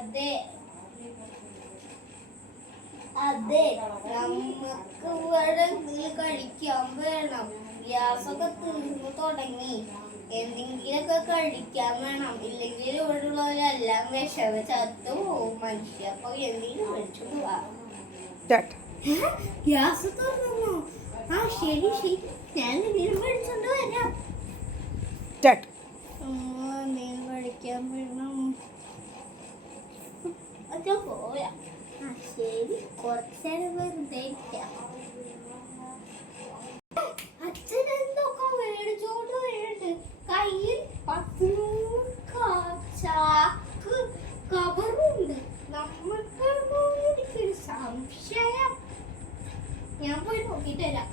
അതെ അതെ നമുക്ക് ഇവിടെ കഴിക്കാൻ വേണം. ഗ്യാസൊക്കെ തീർന്നു തുടങ്ങി. എന്തെങ്കിലൊക്കെ കഴിക്കാൻ വേണം. ഇല്ലെങ്കിൽ ഇവിടെ ഉള്ളവരെല്ലാം വിഷമ ചത്തു പോവും മനുഷ്യ. അപ്പൊ എന്തെങ്കിലും മേടിച്ചോണ്ട് പോവാ. ഗ്യാസ് തീർന്നു. ആ ശരി ശരി, ഞാൻ എന്തെങ്കിലും മേടിച്ചോണ്ട് വരാം. എന്തെങ്കിലും കഴിക്കാൻ വേണം. അത് പോരാ. ആ ശരി, കുറച്ചേരം വെറുതെ ഇരിക്കാം. അച്ഛൻ എന്തൊക്കെ മേടിച്ചോണ്ട് വരുന്നുണ്ട്. കയ്യിൽ 10 ചാക്ക് കവറുണ്ട്. നമുക്കൊരു സംശയം. ഞാൻ പോയി നോക്കിട്ട് വരാം.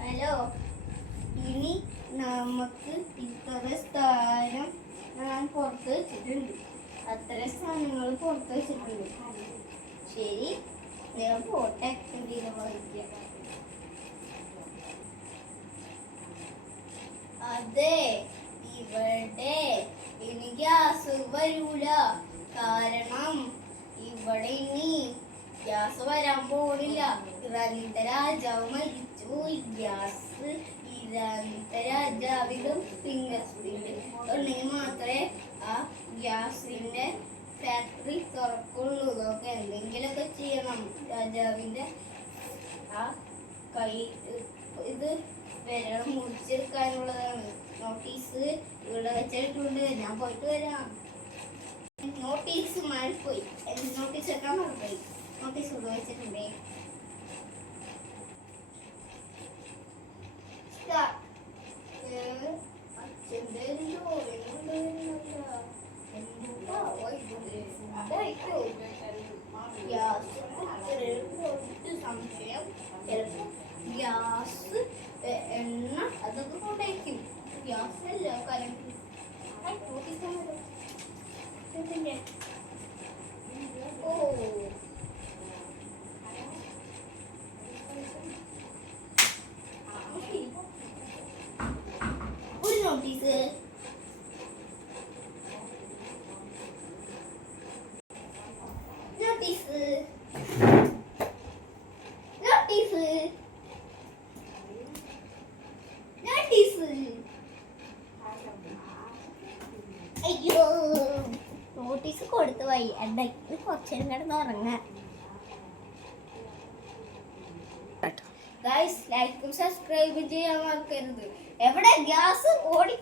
ഹലോ, ഇനി നമുക്ക് ഇത്ര സ്ഥാനം ഞാൻ പുറത്ത് വെച്ചിട്ടുണ്ട്. അത്ര സ്ഥാനങ്ങൾ പുറത്ത് വെച്ചിട്ടുണ്ട്. ശരി, ഞാൻ പോട്ടെ. അതെ, ഇവിടെ ഇനി ഗ്യാസ് വരൂല. കാരണം ഇവിടെ ഇനി ഗ്യാസ് വരാൻ പോണില്ല. ഇറാനിന്റെ രാജാവ് മരിച്ചു. ഗ്യാസ് ഇറാനിന്റെ രാജാവിലും ഫിംഗർ പ്രിന്റ് ഉണ്ടെങ്കിൽ മാത്രമേ ആ ഗ്യാസിന്റെ ഫാക്ടറി തുറക്കുള്ളൂ. നമുക്ക് എന്തെങ്കിലുമൊക്കെ ചെയ്യണം. രാജാവിന്റെ ആ കൈ ഇത് വിരൽ മുറിച്ചെടുക്കാനുള്ളതാണ്. നോട്ടീസ് ഇവിടെ വെച്ചിട്ടുണ്ട്. ഞാൻ പോയിട്ട് വരാം. നോട്ടീസ് മാറിപ്പോയി. നോട്ടീസ് വെക്കാൻ മറന്നുപോയി. നോട്ടീസ് ഇവിടെ വെച്ചിട്ടുണ്ടേ. അച്ഛൻ്റെ സംശയം. ഗ്യാസ് എണ്ണ അതൊക്കെ കൊണ്ടായിരിക്കും. ഗ്യാസ് അല്ല കറണ്ട്. ഓ, ഒരു നോട്ടീസ്. Notice notice notice. അയ്യോ, നോട്ടീസ് കൊടുത്തു പോയി. എന്തെങ്കിലും കുറച്ചേരം കിടന്ന് ഉറങ്ങാൻ. ഗൈസ്, ലൈക്കും സബ്സ്ക്രൈബ് ചെയ്യാൻ മറക്കരുത്. എവിടെ ഗ്യാസ് ഓടി